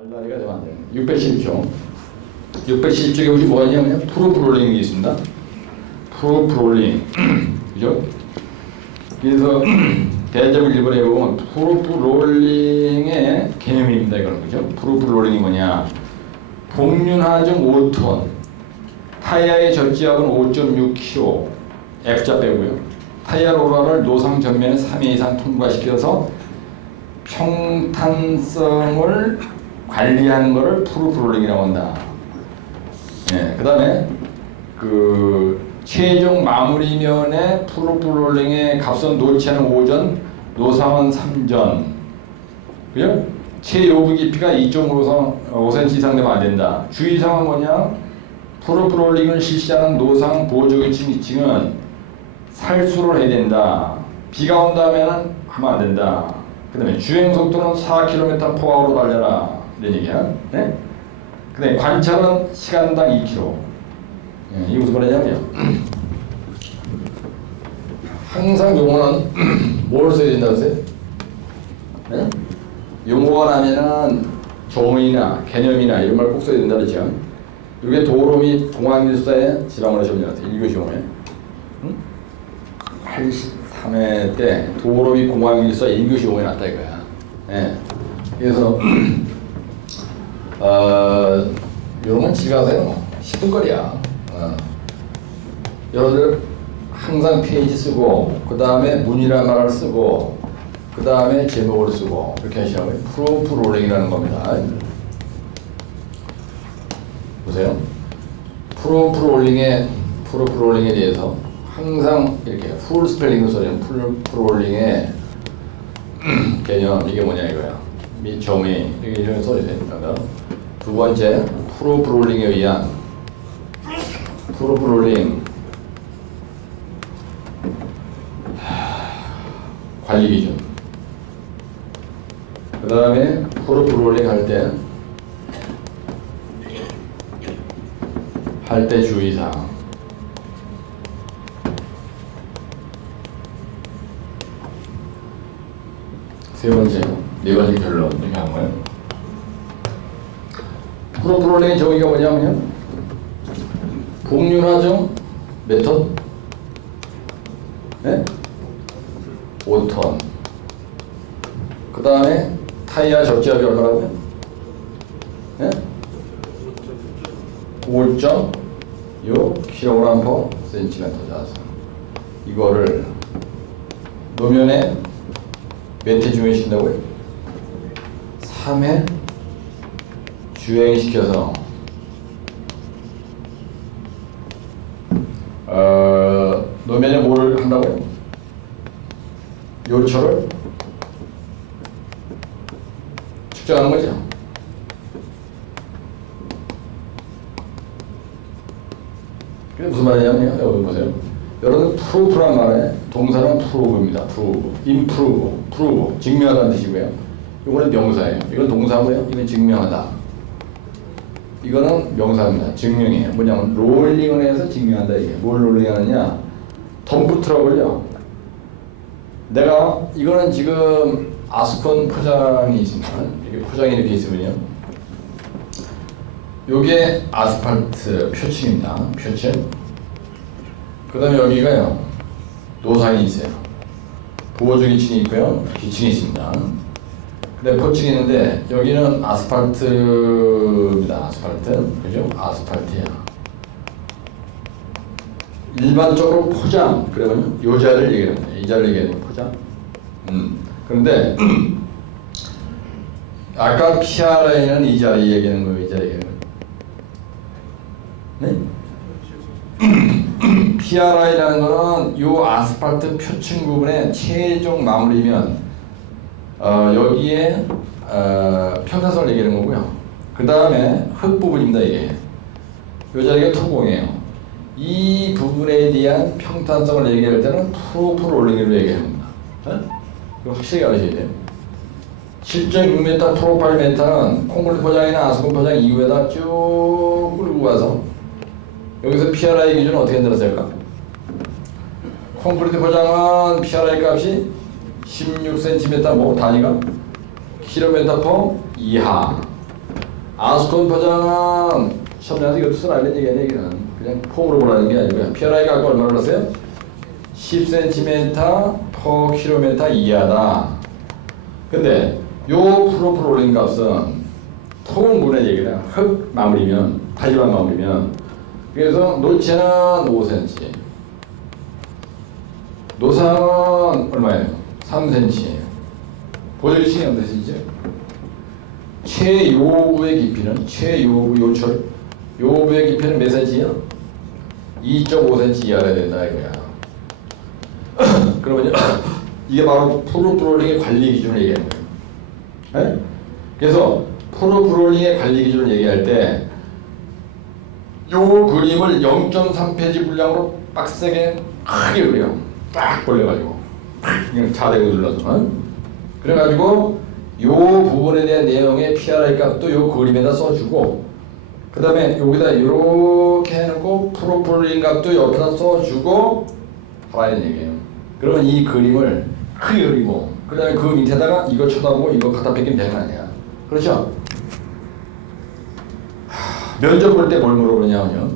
알다리가 되면 안 돼요. 612쪽. 612쪽에 우리 뭐가 있냐면 프로프롤링이 있습니다. 프로프롤링. 그죠? 그래서 대접을 일본에 보면 프로프롤링의 개념입니다. 이거는 그죠? 프로프롤링이 뭐냐? 복륜하중 5톤, 타이어의 적지압은 5.6kg, F자 빼고요. 타이어 롤러를 노상 전면에 3회 이상 통과시켜서 평탄성을 관리하는 것을 프로프롤링이라고 한다. 예, 그 다음에 그 최종 마무리면에 프로프롤링의 값은 놓지 않은 5전, 노상은 3전. 그죠? 최요부 깊이가 2.5cm 이상 되면 안 된다. 주의사항은 뭐냐? 프로프롤링을 실시하는 노상 보조기층은 살수를 해야 된다. 비가 온다면 하면 안 된다. 그 다음에 주행 속도는 4km/h로 달려라. 이런 얘기야. 네? 그 다음에 관찰은 시간당 2km. 예, 이게 무슨 말이냐면요. 항상 용어는 뭘 써야 된다고 했어요? 네? 용어가 나면은 정의나 개념이나 이런 말 꼭 써야 된다 그랬죠. 이게 도로 및 공항밀수사의 지방으로 시험을 1교시 용어에 83회 때 도로 및 공항밀수사 1교시 용어에 났다 이거야. 예. 그래서 이런 건 집에 가서요 10분 거리야. 여러분들 항상 페이지 쓰고 그 다음에 문이란 말을 쓰고 그 다음에 제목을 쓰고 이렇게 하시라고요. 프로프롤링이라는 겁니다. 보세요. 프로프롤링에 대해서 항상 이렇게 풀 스펠링으로 써요. 프로프롤링의 개념 이게 뭐냐 이거야. 및 정의 이렇게 써주세요. 두 번째 프로프롤링에 의한 프로프롤링 관리 기준. 그 다음에 프로프롤링 할 때 주의사항. 세 번째, 네 번째 결론 이렇게 하는 거예요. 프로프롤링의 정의가 뭐냐면요. 복륜하중 몇 톤? 네? 5톤. 그 다음에 타이어 적지압이 얼마라고요? 네? 5.6kg/cm 자서 이거를 노면에 몇 회 주행시킨다고요? 3회 주행시켜서 노면에 뭘 한다고요? 요철을 측정하는 거죠. 그게 무슨 말이냐면요. 여러분 보세요. 여러분 프루프란 말에 동사는 프루브입니다. 프루브, 임프루브, 프루브 증명하다는 뜻이고요. 이거는 명사예요. 이건 동사고요. 이건 증명하다. 이거는 명사입니다. 증명이에요. 뭐냐면 롤링을 해서 증명한다 이게. 뭘 롤링하느냐? 덤프 트럭을요. 내가 이거는 지금 아스콘 포장이 있습니다. 이게 포장이 이렇게 있으면요. 요게 아스팔트 표층입니다. 표층. 그 다음에 여기가요. 노상이 있어요. 보호주 기층이 있고요. 기층이 있습니다. 근데 포층이 있는데 여기는 아스팔트입니다. 아스팔트. 그죠? 아스팔트야. 일반적으로 포장. 그러면 요 자리를 얘기합니다. 이 자리를 얘기하는 포장. 그런데 아까 PRI는 이 자리 얘기하는 거예요. 이 자리 얘기하는 거예요. 네? PRI라는 거는 이 아스팔트 표층 부분의 최종 마무리면 여기에 평탄성을 얘기하는 거고요. 그 다음에 흙 부분입니다. 이게 이 자리가 토공이에요. 이 부분에 대한 평탄성을 얘기할 때는 프로프롤링으로 얘기합니다. 이거 확실히 알으셔야 돼요. 7.6m 프로파일 멘탈은 콘크리트 포장이나 아스콘 포장 이후에다 쭉 끌고 가서 여기서 PRI 기준은 어떻게 만들었을까? 콘크리트 포장은 PRI 값이 16cm 뭐 단위가 km/h 이하 아스콘 포장은 시험장에서 이것도 쓰라 이런 얘기야. 얘기는 그냥 폼으로 보라는 게 아니고요. PRI가 아까 얼마나 그랬어요? 10cm per km 이하다. 근데 요 프로프롤링 값은 통분의 얘기다. 흙 마무리면, 다지만 마무리면. 그래서 노체는 5cm, 노상은 얼마예요? 3cm. 보조기층이 어떤 뜻이죠? 최요부의 깊이는, 최요부 요철, 요부의 깊이는 몇 cm요? 2.5cm 이하가 된다 이거야. 그러면 이게 바로 프로프롤링의 관리 기준을 얘기하는 거예요. 네? 그래서 프로프롤링의 관리 기준을 얘기할 때 요 그림을 0.3페이지 분량으로 빡세게 크게 그려요. 딱 벌려가지고 그냥 자대고 눌러서. 그래가지고 요 부분에 대한 내용의 PRI 값도 요 그림에다 써주고, 그 다음에 여기다 이렇게 해놓고 프로폴린 값도 옆에다 써주고 하라는 얘기예요. 그러면 이 그림을 크게 그리고, 그 다음에 그 밑에다가 이거 쳐다보고 이거 갖다 뺏기면 되는 거 아니야. 그렇죠? 면접 볼 때 뭘 물어보냐면요.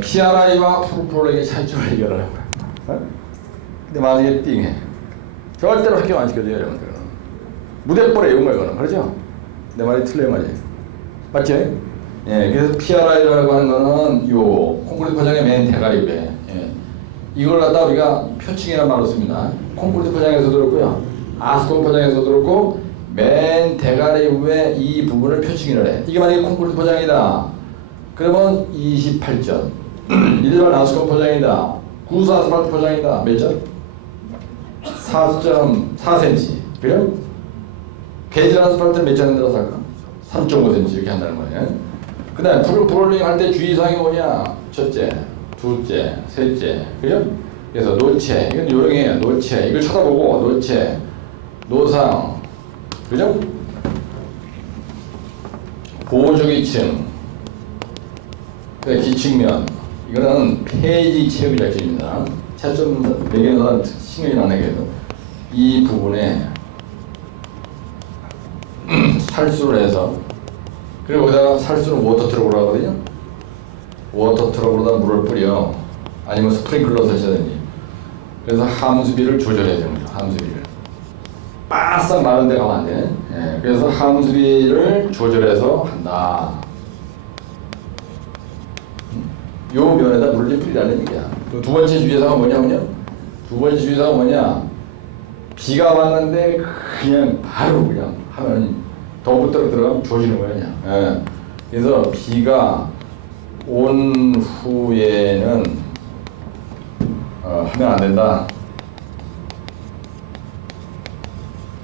PRI와 프로폴링의 차이점을 얘기하라는 거야. 근데 만약에 띵해. 절대로 합격 안 시켜줘요, 여러분들은. 무대뽀래 이런 거예요, 그렇죠? 내 말이 틀려요, 말이에요. 맞지? 예, 그래서 PRI라고 하는 거는 요 콘크리트 포장의 맨 대가리 위에. 예. 이걸 갖다 우리가 표층이라는 말을 씁니다. 콘크리트 포장에서도 그렇고요. 아스콘 포장에서도 그렇고, 맨 대가리 위에 이 부분을 표층이라 해. 이게 만약에 콘크리트 포장이다. 그러면 28점. 일반 아스콘 포장이다. 구수 아스팔트 포장이다. 몇 점? 4.4cm. 그래요? 베이지 아스팔트는 몇 점인 들어서 할까? 3.5cm 이렇게 한다는 거예요. 그 다음에 프로폴링 할 때 주의사항이 뭐냐? 첫째, 둘째, 셋째. 그래요? 그래서 노체. 이건 요령이에요. 노체. 이걸 쳐다보고 노체, 노상. 그죠? 보조기층. 기층면. 이거는 폐지 체육 작전입니다. 차점 매개는 신경이 나게 해서 이 부분에 살수를 해서, 그리고 거기다가 살수는 워터 트럭으로 하거든요. 워터 트럭으로다 물을 뿌려, 아니면 스프링클러 설치하든지. 그래서 함수비를 조절해야 됩니다. 함수비를 바싹 마른 데 가면 안 돼. 예, 그래서 함수비를 조절해서 한다. 요 면에다 물을 좀 뿌리라는 얘기야. 두 번째 주의사항은 뭐냐면요. 두 번째 주의사항은 뭐냐. 비가 왔는데 그냥 바로 그냥 하면 더부터 들어가면 조지는 거야 그냥. 예. 그래서 비가 온 후에는 하면 안 된다.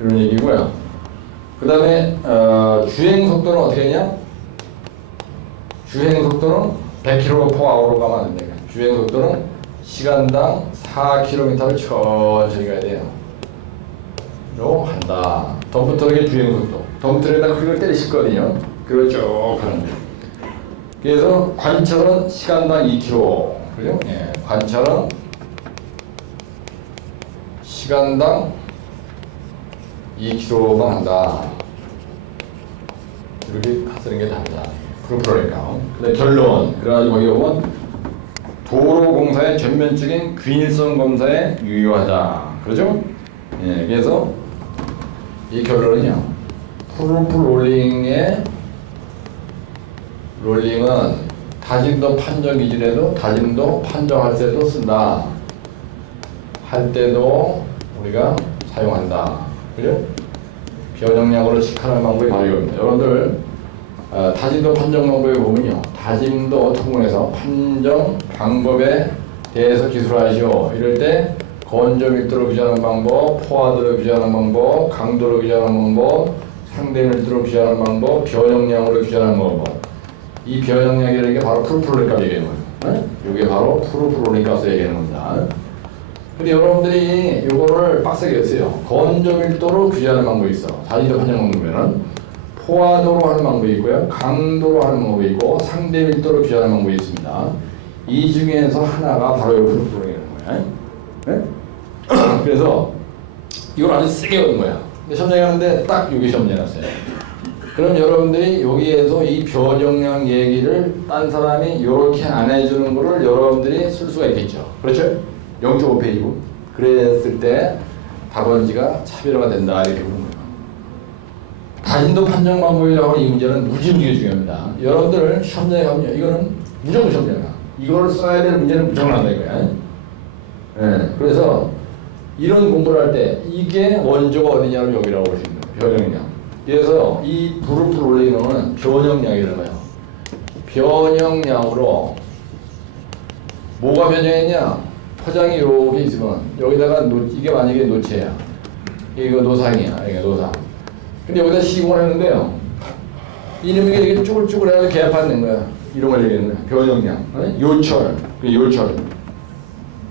이런 얘기고요. 그 다음에 주행 속도는 어떻게 했냐? 주행 속도는 100km/h로 가면 안 된다. 주행 속도는 시간당 4km를 천천히 가야 돼요. 로 한다. 덤프트럭의 주행 속도. 덤프트럭에다 그걸 때리실 거거든요. 그걸 쭉 하는 거예요. 그래서 관철은 시간당 2km. 그죠? 예. 관철은 시간당 2km만 한다. 이렇게 쓰는 게 답이다. 프로프로니까. 근데 결론. 그래가지고 거기 보면 도로공사의 전면적인 균일성 검사에 유효하다. 그러죠? 예. 그래서 이 결론은요. 프로프롤링은 다짐도 판정 기준에도 다짐도 판정할 때도 쓴다. 할 때도 우리가 사용한다. 그죠? 변형량으로 직하는 방법이 바로 이겁니다. 여러분들 다짐도 판정 방법에 보면요. 다짐도 통문에서 판정 방법에 대해서 기술하시오. 이럴 때 건조 밀도로 규정하는 방법, 포화도로 규정하는 방법, 강도로 규정하는 방법, 상대 밀도로 규정하는 방법, 변형량으로 규정하는 방법. 이 변형량이라는 게 바로 프로프롤링 값 얘기하는 거예요. 이게 바로 프로프롤링 값을 얘기하는 겁니다. 근데 여러분들이 이거를 빡세게 했어요. 건조 밀도로 규정하는 방법이 있어. 다짐도 판정 방법이면은 포화도로 하는 방법이 있고요, 강도로 하는 방법이 있고, 상대 밀도로 규정하는 방법이 있습니다. 이 중에서 하나가 바로 이 프로프롤링이라는 거예요. 네? 그래서 이걸 아주 세게 얻은 거야. 근데 시험 정리하는데 딱 여기 시험 정리했어요. 그럼 여러분들이 여기에서 이 변형량 얘기를 딴 사람이 이렇게 안 해주는 거를 여러분들이 쓸 수가 있겠죠. 그렇죠? 0.5페이지고. 그랬을 때 답안지가 차별화가 된다 이렇게 보는 거예요. 다진도 판정 방법이라고 하는 이 문제는 무지무지하게 중요합니다. 여러분들 시험장에 가면 이거는 무조건 시험장이야. 이걸 써야 될 문제는 무조건 한다 이거야. 네, 그래서 이런 공부를 할 때 이게 원조가 어디냐면 여기라고 보시면 돼요. 변형량. 그래서 이 프로프롤링은 변형량이라는 거예요. 변형량으로 뭐가 변형했냐? 포장이 이렇게 있으면 여기다가 이게 만약에 노체야. 이거 노상이야. 이게 노상. 근데 여기다 시공을 했는데요. 이놈이 이렇게 쭈글쭈글 해서 개판된 거야. 이런 걸 얘기하는 거야. 변형량. 요철. 요철.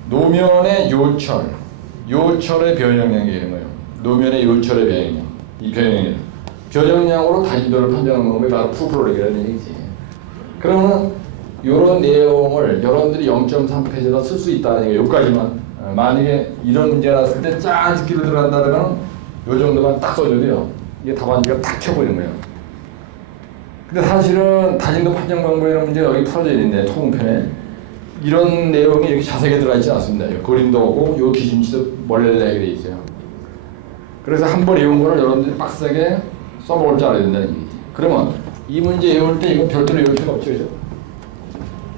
노면의 요철. 요철의 변형량이 되는 거예요. 노면의 요철의 변형량. 이 변형량. 변형량으로 다진도를 판정하는 방법이 바로 프로프롤링이라는 얘기지. 그러면 이런 내용을 여러분들이 0.3페이지에다 쓸 수 있다는 얘기예요. 여기까지만. 만약에 이런 문제가 나왔을 때 짠 듣기로 들어간다면 요 정도만 딱 써줘도 돼요. 이게 답안지가 딱 켜버리는 거예요. 근데 사실은 다진도 판정 방법이라는 문제가 여기 풀어져 있는데 토분편에 이런 내용이 이렇게 자세하게 들어가 있지 않습니다. 그림도 없고 요 기준치도 멀리내게 돼 있어요. 그래서 한번 외운 거를 여러분들이 빡세게 써먹을 줄 알아야 된다는 얘기지. 그러면 이 문제 외울 때 이건 별도로 외울 필요가 없죠. 그죠?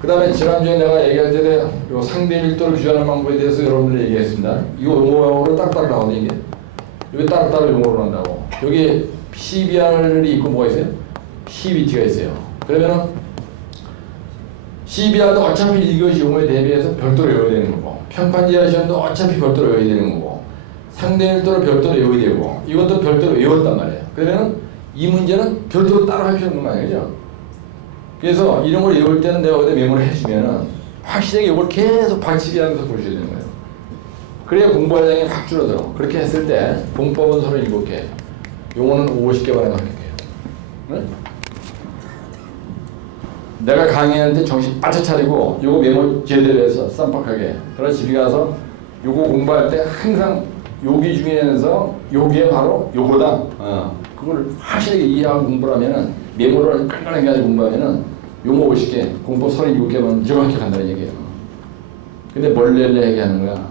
그 다음에 지난주에 내가 얘기할 때 요 상대 밀도를 규정하는 방법에 대해서 여러분들 얘기했습니다. 이거 용어로 따로따로 나오네 이게. 여기 따로따로 용어로 한다고. 여기 CBR이 있고 뭐가 있어요? CBT가 있어요. 그러면은 CBR도 어차피 이것이 용어에 대비해서 별도로 외워야 되는 거고, 평판지하 시험도 어차피 별도로 외워야 되는 거고, 상대 밀도를 별도로 외워야 되고, 이것도 별도로 외웠단 말이에요. 그러면은 이 문제는 별도로 따로 할 필요 없는 거 아니죠? 그래서 이런 걸 외울 때는 내가 어디 메모를 해주면은 확실하게 이걸 계속 발치기하면서 보셔야 되는 거예요. 그래야 공부할 양이 확 줄어들어. 그렇게 했을 때 공법은 37개, 용어는 50개만 해서 할게요. 네? 내가 강의할 때 정신 바짝 차리고 요거 메모 제대로 해서 쌈박하게. 그래서 집에 가서 요거 공부할 때 항상 여기 중에서 요게 바로 요거다. 그걸 확실하게 이해하고 공부를 하면은 메모를 깐깐하게 가지고 공부하면은 용어 50개, 공법 37개만 무조건 합격한다는 얘기예요. 근데 뭘 얘기하는 거야?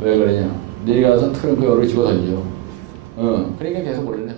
왜 그러냐? 내일 가서 트렁크 열을 집어 던져. 그러니까 계속 몰래.